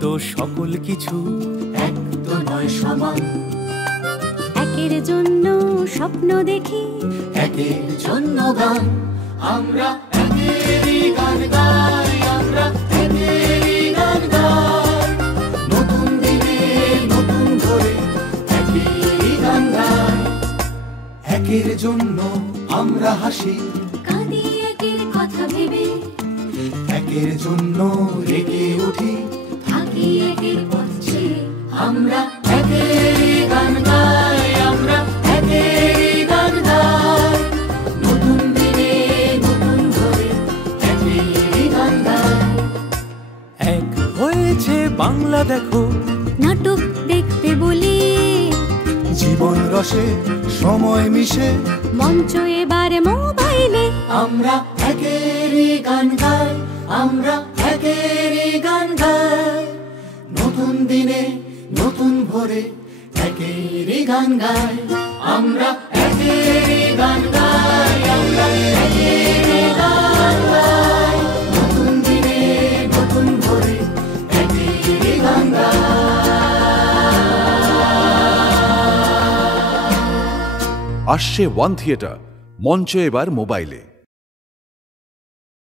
তো সকল কিছু, এক তো নয় সমান। একের জন্য স্বপ্ন দেখি, একের জন্য গান, আমরা একেরই গান গাই, আমরা একেরই গান গাই। নতুন দিনে নতুন ভোরে একেরই গান গাই। একের জন্য আমরা হাসি, কাঁদি একের কথা ভেবে, একের জন্য রেগে উঠি, থাকি একের পথ চেয়ে। আমরা একেরই গান গাই, আমরা একেরই গান গাই। নতুন দিনে নতুন ভোরে একেরই গান গাই। এক হয়েছে বাংলা দেখো, নাটক দেখতে বলি, জীবন রসে সময় মিশে মঞ্চ এবার মোবাইলে। আমরা একেরই গান গাই, আমরা একেরই গান গাই। নতুন দিনে নতুন ভোরে একেরই গান গাই, আমরা একেরই গান গাই, আমরা একেরই গান গাই। নতুন দিনে নতুন ভোরে একেরই গান গাই। আসছে ওয়ান থিয়েটার, মঞ্চ এবার মোবাইলে।